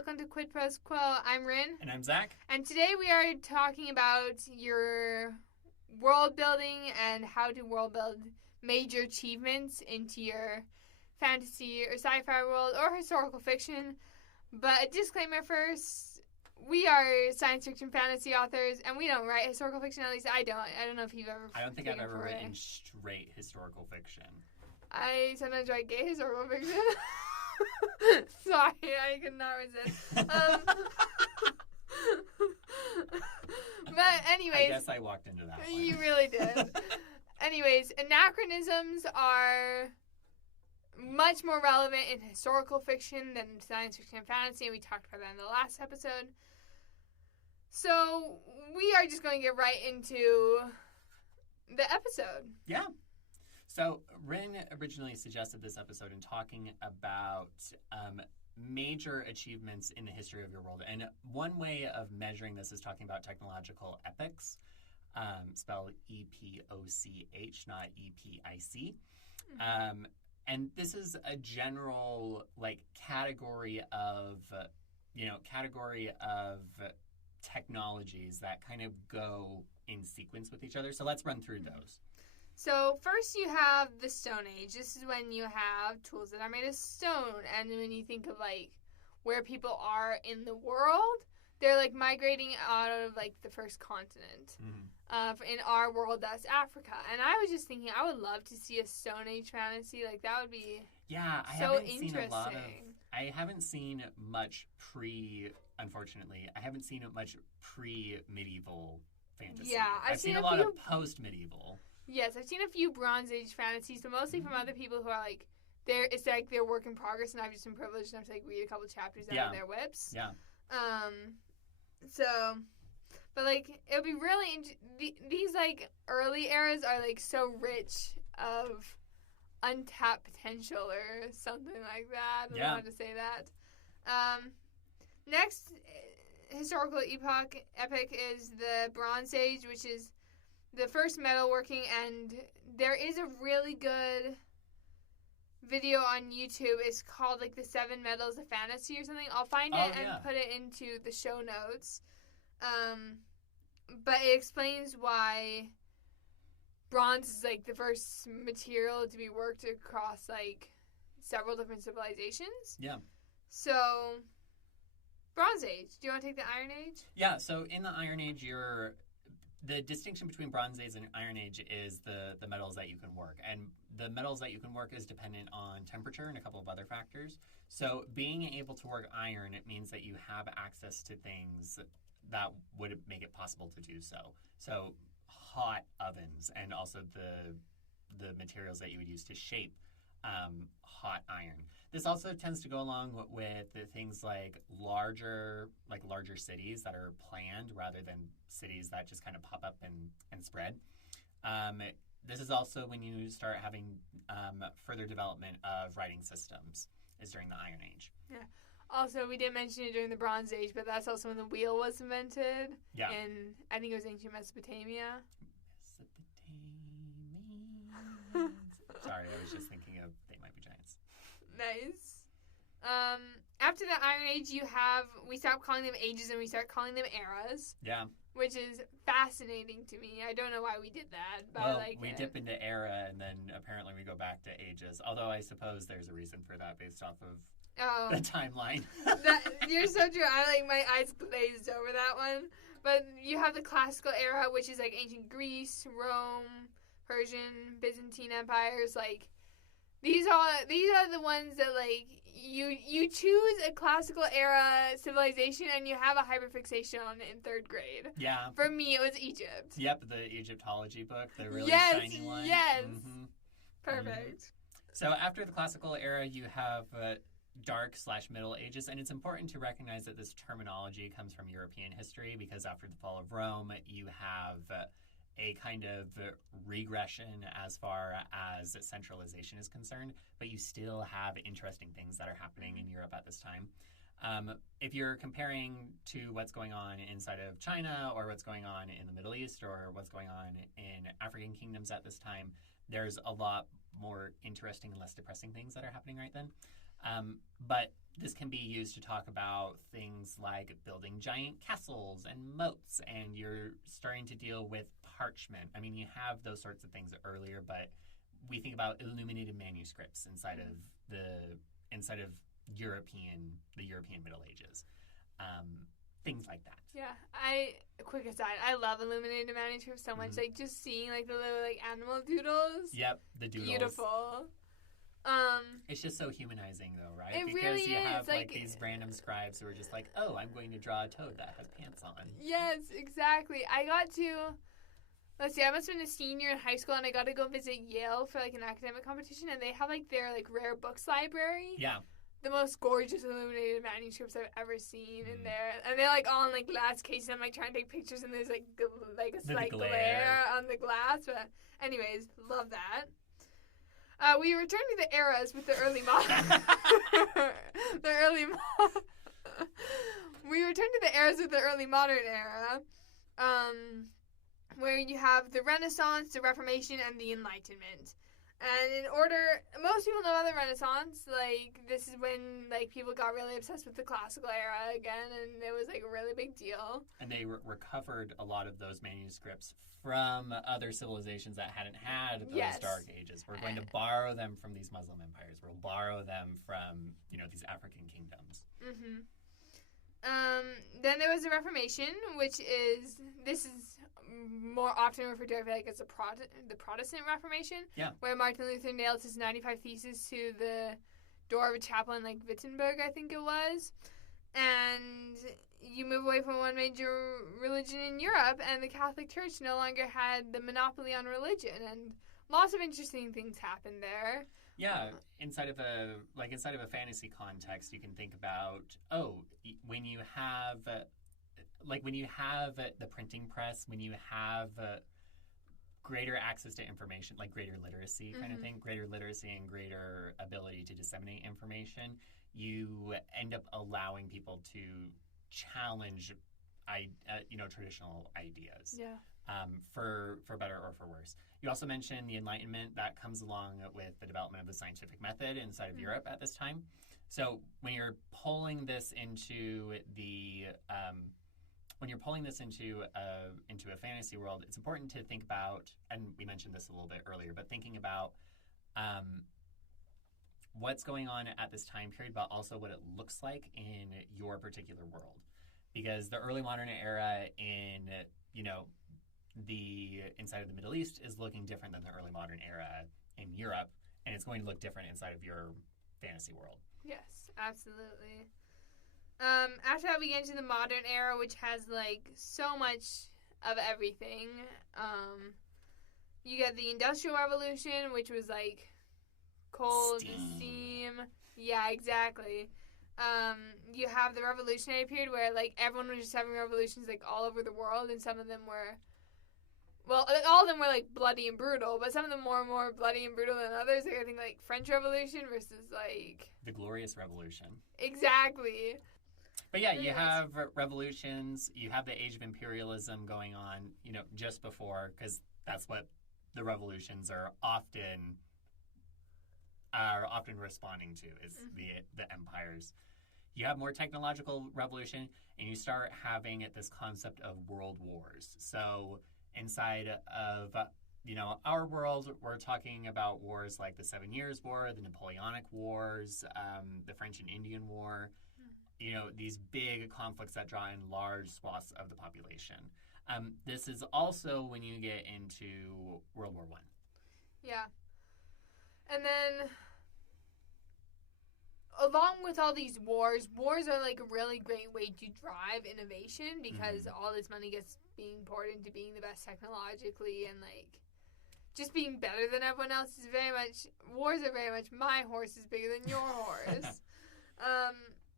welcome to Quid Pros Quo. I'm Rin. And I'm Zac. And today we are talking about your world building and how to world build major achievements into your fantasy or sci-fi world or historical fiction. But a disclaimer first, we are science fiction fantasy authors and we don't write historical fiction, at least I don't. I don't know if you've ever I don't think I've ever written straight historical fiction. I sometimes write gay historical fiction. Sorry, I could not resist. But anyways, I guess I walked into that one. You really did. Anyways, anachronisms are much more relevant in historical fiction than science fiction and fantasy, and we talked about that in the last episode. So we are just going to get right into the episode. Yeah. So Rin originally suggested this episode in talking about major achievements in the history of your world. And one way of measuring this is talking about technological epochs, spelled E-P-O-C-H, not E-P-I-C. And this is a general category of technologies that kind of go in sequence with each other. So let's run through those. So first you have the Stone Age. This is when you have tools that are made of stone. And when you think of where people are in the world, they're migrating out of the first continent. Mm-hmm. In our world, that's Africa. And I was just thinking, I would love to see a Stone Age fantasy. That would be so interesting. I haven't seen much unfortunately, I haven't seen much pre-medieval fantasy. Yeah, I've seen a lot of post-medieval. Yes, I've seen a few Bronze Age fantasies, but mostly from other people who are it's their work in progress, and I've just been privileged enough to read a couple chapters out of their whips. Yeah. But it'll be really these early eras are so rich of untapped potential or something like that. I don't know how to say that. Next historical epoch is the Bronze Age, which is the first metalworking, and there is a really good video on YouTube. It's called the 7 Metals of Fantasy or something. I'll find it and put it into the show notes. But it explains why bronze is the first material to be worked across several different civilizations. Yeah. So Bronze Age. Do you want to take the Iron Age? Yeah, so in the Iron Age the distinction between Bronze Age and Iron Age is the metals that you can work. And the metals that you can work is dependent on temperature and a couple of other factors. So being able to work iron, it means that you have access to things that would make it possible to do so. So hot ovens and also the materials that you would use to shape hot iron. This also tends to go along with the things larger cities that are planned rather than cities that just kind of pop up and spread. This is also when you start having further development of writing systems is during the Iron Age. Yeah. Also, we didn't mention it during the Bronze Age, but that's also when the wheel was invented. Yeah. In, I think it was ancient Mesopotamia. Sorry, I was just thinking of They Might Be Giants. Nice. After the Iron Age, we stop calling them ages and we start calling them eras. Yeah. Which is fascinating to me. I don't know why we did that. But we dip into era and then apparently we go back to ages. Although I suppose there's a reason for that based off of the timeline. You're so true. My eyes glazed over that one. But you have the classical era, which is ancient Greece, Rome, Persian, Byzantine empires. These are the ones that you choose a classical era civilization and you have a hyperfixation on it in 3rd grade. Yeah. For me, it was Egypt. Yep, the Egyptology book, the really shiny one. Yes. Mm-hmm. Perfect. Mm-hmm. So after the classical era, you have Dark/Middle Ages, and it's important to recognize that this terminology comes from European history because after the fall of Rome, you have a kind of regression as far as centralization is concerned, but you still have interesting things that are happening in Europe at this time. If you're comparing to what's going on inside of China or what's going on in the Middle East or what's going on in African kingdoms at this time, there's a lot more interesting and less depressing things that are happening right then. But this can be used to talk about things like building giant castles and moats, and you're starting to deal with parchment. I mean, you have those sorts of things earlier, but we think about illuminated manuscripts inside of the European Middle Ages, things like that. Yeah, quick aside, I love illuminated manuscripts so much. Like just seeing like the little like animal doodles. Yep, the doodles. Beautiful. It's just so humanizing, though, right? It because really you is. have like these random scribes who are just like, oh, I'm going to draw a toad that has pants on. Yes, exactly. I got to. Let's see, I must have been a senior in high school, and I got to go visit Yale for, like, an academic competition, and they have, like, their, like, rare books library. Yeah. The most gorgeous illuminated manuscripts I've ever seen in there. And they're, like, all in, like, glass cases. I'm, like, trying to take pictures, and there's, like a slight glare on the glass. But anyways, love that. We return to the eras with the early modern. We return to the eras with the early modern era. Where you have the Renaissance, the Reformation, and the Enlightenment. And in order, most people know about the Renaissance. Like, this is when, like, people got really obsessed with the classical era again, and it was, like, a really big deal. And they recovered a lot of those manuscripts from other civilizations that hadn't had those dark ages. We're going to borrow them from these Muslim empires. We'll borrow them from, these African kingdoms. Mm-hmm. Then there was the Reformation, which is, this is more often referred to, I feel like, as the Protestant Reformation, where Martin Luther nailed his 95 Theses to the door of a chapel in, like, Wittenberg, I think it was. And you move away from one major religion in Europe, and the Catholic Church no longer had the monopoly on religion, and lots of interesting things happened there. Yeah, inside of a fantasy context, you can think about, when you have the printing press, when you have greater access to information, like greater literacy kind of thing, greater literacy and greater ability to disseminate information, you end up allowing people to challenge, traditional ideas. Yeah. For better or for worse. You also mentioned the Enlightenment that comes along with the development of the scientific method inside of Europe at this time. So when you're pulling this into a fantasy world, it's important to think about, and we mentioned this a little bit earlier, but thinking about what's going on at this time period, but also what it looks like in your particular world. Because the early modern era in, the inside of the Middle East is looking different than the early modern era in Europe, and it's going to look different inside of your fantasy world. Yes, absolutely. After that, we get into the modern era, which has, like, so much of everything. You get the Industrial Revolution, which was, like, coal, steam. Yeah, exactly. You have the Revolutionary period where, like, everyone was just having revolutions, like, all over the world, and some of them were, well, all of them were, like, bloody and brutal, but some of them more and more bloody and brutal than others. Like, I think, like, French Revolution versus, like... The Glorious Revolution. Exactly. But yeah, you have revolutions, you have the Age of Imperialism going on, just before, because that's what the revolutions are often responding to, is the empires. You have more technological revolution, and you start having this concept of world wars. So inside of our world, we're talking about wars like the 7 Years' War, the Napoleonic Wars, the French and Indian War. These big conflicts that draw in large swaths of the population. This is also when you get into World War I. Yeah. And then, along with all these wars are, like, a really great way to drive innovation, because all this money gets being poured into being the best technologically, and, like, just being better than everyone else is wars are very much, my horse is bigger than your horse.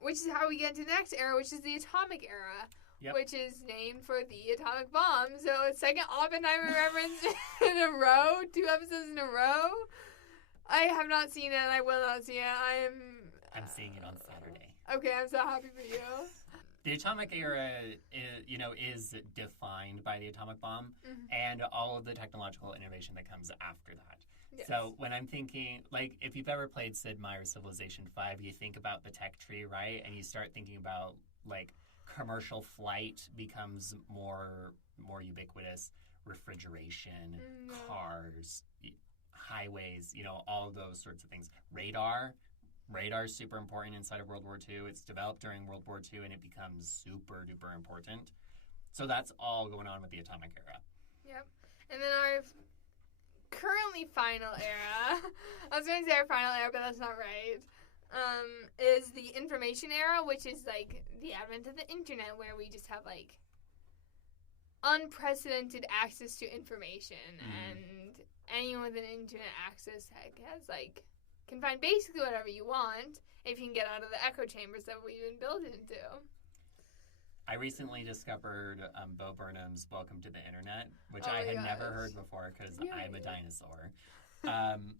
Which is how we get into the next era, which is the atomic era, which is named for the atomic bomb. So, second Oppenheimer reference in a row, 2 episodes in a row. I have not seen it, and I will not see it. I'm seeing it on Saturday. Okay, I'm so happy for you. The atomic era is defined by the atomic bomb and all of the technological innovation that comes after that. Yes. So when I'm thinking, like, if you've ever played Sid Meier's Civilization 5, you think about the tech tree, right? And you start thinking about, like, commercial flight becomes more ubiquitous, refrigeration, cars, highways, all of those sorts of things. Radar is super important inside of World War II. It's developed during World War II, and it becomes super duper important. So that's all going on with the atomic era. Yep. And then our currently final era, I was going to say our final era, but that's not right, is the information era, which is, like, the advent of the internet, where we just have, like, unprecedented access to information, and anyone with an internet access has, like, can find basically whatever you want if you can get out of the echo chambers that we've been built into. I recently discovered Bo Burnham's Welcome to the Internet, which I had never heard before because I'm a dinosaur. And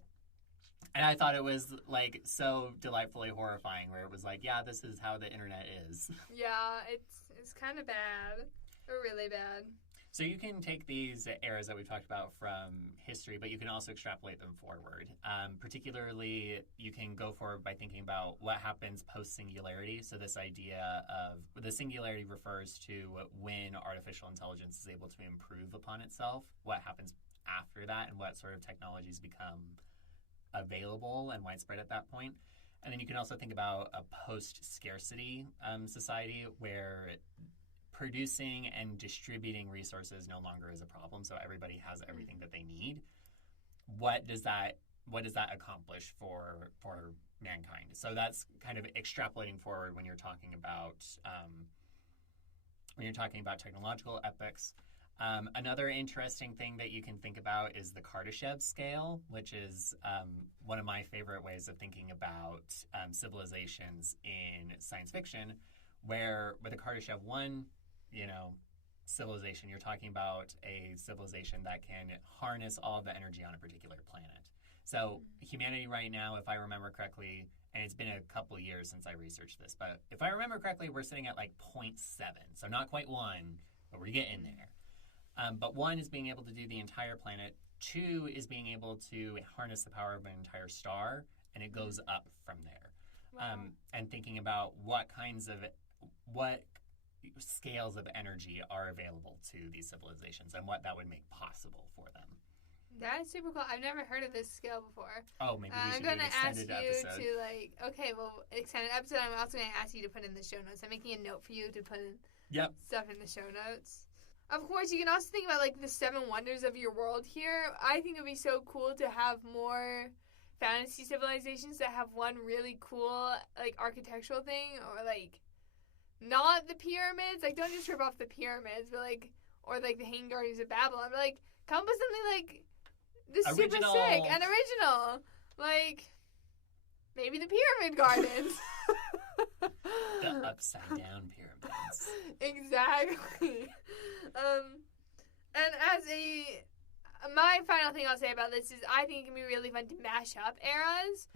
I thought it was, like, so delightfully horrifying, where it was like, yeah, this is how the internet is. Yeah, it's kind of bad. Or really bad. So you can take these eras that we've talked about from history, but you can also extrapolate them forward. Particularly, you can go forward by thinking about what happens post-singularity. So this idea of the singularity refers to when artificial intelligence is able to improve upon itself, what happens after that, and what sort of technologies become available and widespread at that point. And then you can also think about a post-scarcity society where producing and distributing resources no longer is a problem, so everybody has everything that they need. What does that accomplish for mankind? So that's kind of extrapolating forward when you're talking about technological epochs. Another interesting thing that you can think about is the Kardashev scale, which is one of my favorite ways of thinking about civilizations in science fiction, where with the Kardashev 1, civilization, you're talking about a civilization that can harness all of the energy on a particular planet. So humanity right now, if I remember correctly, and it's been a couple of years since I researched this, but if I remember correctly, we're sitting at like 0.7, so not quite 1, but we're getting there. But 1 is being able to do the entire planet. 2 is being able to harness the power of an entire star, and it goes up from there. Wow. And thinking about what scales of energy are available to these civilizations and what that would make possible for them. That's super cool. I've never heard of this scale before. Oh, maybe we should do an extended episode. I'm going to ask you to, extended episode. I'm also going to ask you to put in the show notes. I'm making a note for you to put in stuff in the show notes. Of course, you can also think about, like, the 7 wonders of your world here. I think it would be so cool to have more fantasy civilizations that have one really cool, like, architectural thing, or, like, not the pyramids. Like, don't just rip off the pyramids, but, like, or, like, the Hanging Gardens of Babylon. But, like, come up with something, like, this super sick and original. Like, maybe the Pyramid Gardens. The upside-down pyramids. Exactly. And as my final thing I'll say about this is I think it can be really fun to mash up eras.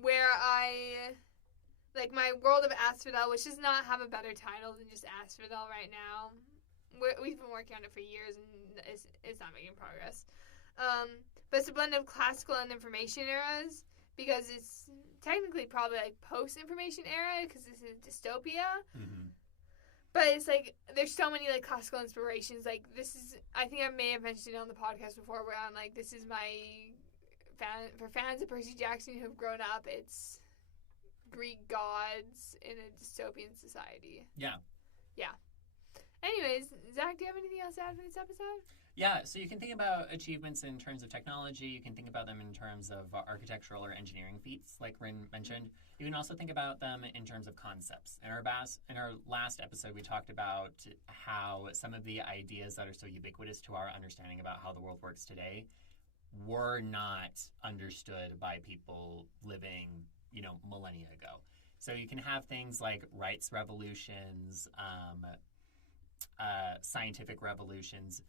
Where like my world of Asphodel, which does not have a better title than just Asphodel right now. We've been working on it for years and it's not making progress. But it's a blend of classical and information eras because it's technically probably like post-information era because this is dystopia. But it's like there's so many like classical inspirations. Like this is, I think I may have mentioned it on the podcast before, where I'm like, this is my for fans of Percy Jackson who've grown up. It's Greek gods in a dystopian society. Yeah. Anyways, Zach, do you have anything else to add for this episode? Yeah, so you can think about achievements in terms of technology. You can think about them in terms of architectural or engineering feats, like Rin mentioned. You can also think about them in terms of concepts. In our last episode, we talked about how some of the ideas that are so ubiquitous to our understanding about how the world works today were not understood by people living, millennia ago. So you can have things like rights revolutions, scientific revolutions,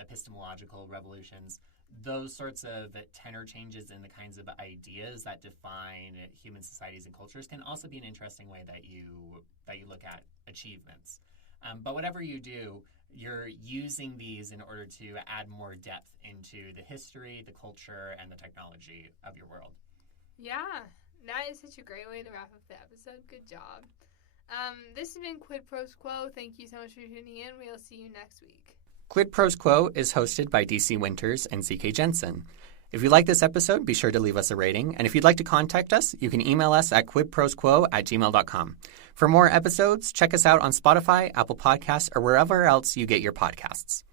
epistemological revolutions. Those sorts of tenor changes in the kinds of ideas that define human societies and cultures can also be an interesting way that you look at achievements. But whatever you do, you're using these in order to add more depth into the history, the culture, and the technology of your world. Yeah, that is such a great way to wrap up the episode. Good job. This has been Quid Pros Quo. Thank you so much for tuning in. We'll see you next week. Quid Pros Quo is hosted by DC Winters and CK Jensen. If you like this episode, be sure to leave us a rating. And if you'd like to contact us, you can email us at quidprosquo@gmail.com. For more episodes, check us out on Spotify, Apple Podcasts, or wherever else you get your podcasts.